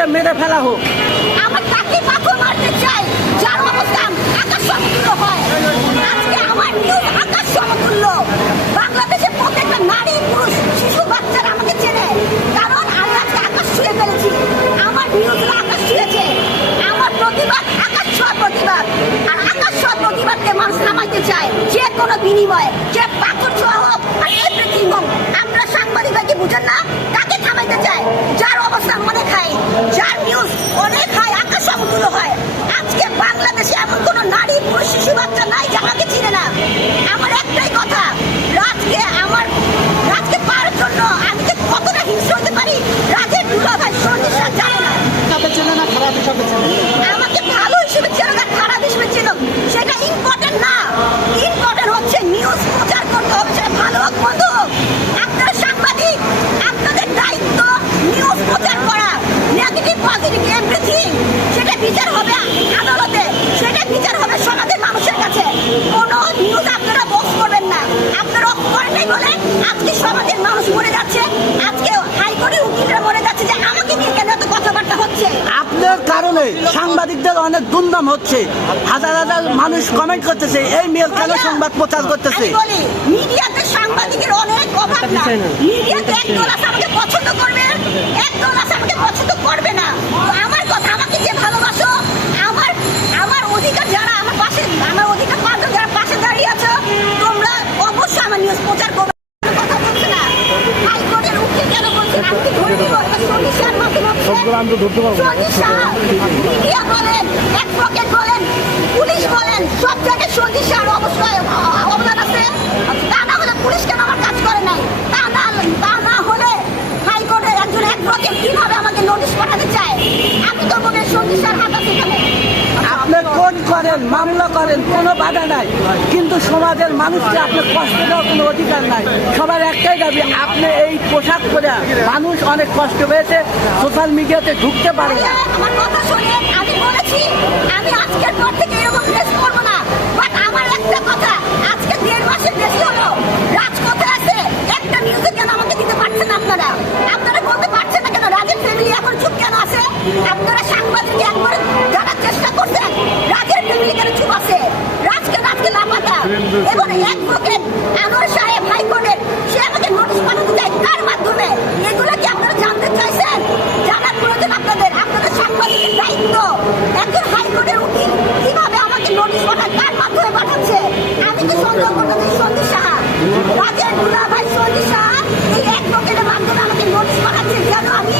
করে মেরে ফেলা হোক। আমার তাকে মারতে চাই, যার হয়। আজকে আমার নারী শিশু, বাচ্চারা আমাকে ফেলেছি। আমার আমার প্রতিবাদ ছোঁয়া প্রতিবাদ। আর ছোঁয়া প্রতিবাদকে যে কোনো বিনিময়ে, যে পাথর ছোঁয়া হোক, আর হোক, আমরা সাংবাদিককে বুঝেন না? বিচার হবে আদালতে। সেটা বিচার হবে সমাজের মানুষের কাছে। কোনো নিউজ আপনারা বক্স করবেন না। আপনারা করেন বলে আজকে সমাজের মানুষ মরে যাচ্ছে। আজকে হাইকোর্টের উকিলরা মরে যাচ্ছে যে আমাকে নিয়ে কেন এত কথাবার্তা হচ্ছে? আপনার কারণে সাংবাদিকদের অনেক দুর্নাম হচ্ছে। হাজার হাজার মানুষ কমেন্ট করতেছে এই মেল কেন সংবাদ প্রচার করতেছে? মিডিয়াতে সাংবাদিকের অনেক অভাব না। মিডিয়াতে একদল আছে আমাকে পছন্দ করবে। একদল আছে আমাকে পছন্দ করবে না তো আমার কথা আমাকে যে ভালোবাসো আমার আমার অধিকার যারা আমার পাশে আমার অধিকার পাঁচজন যারা পাশে দাঁড়িয়ে আছো তোমরা অবশ্যই আমার নিউজ প্রচার করবে কথা বলছে না হাইকোর্টের উকিল কেন বলছেন আমি কি ধরে নিব এটা সন্ধিসার মাধ্যমে সবগুলো আমি তো ধরতে পারব পুলিশ বলেন সব জায়গায় সন্ধিসার অবশ্যই অবদান আছে করেন করেন, কোনো বাধা নাই। কিন্তু সমাজের মানুষকে আপনি কষ্ট দেওয়ার কোনো অধিকার নাই। সবার একটাই দাবি, আপনি এই পোশাক পরে মানুষ অনেক কষ্ট পেয়েছে, সোশ্যাল মিডিয়াতে ঢুকতে পারে না। আমি বলেছি, আমি না। কথা, আজকে বেশি আছে আপনারা। বলতে না কেন? আছে? সাংবাদিককে একবার জানার চেষ্টা করছেন? দায়িত্ব। একজন হাইকোর্টের উকিল কীভাবে আমাকে নোটিশ পাঠায়, কার আমি কি সন্দেহ করতে সন্দীপ সাহা? রাজের ভাই সন্দীপ সাহা এই অ্যাডভোকেটের মাধ্যমে আমাকে নোটিশ পাঠাচ্ছে, যেন আমি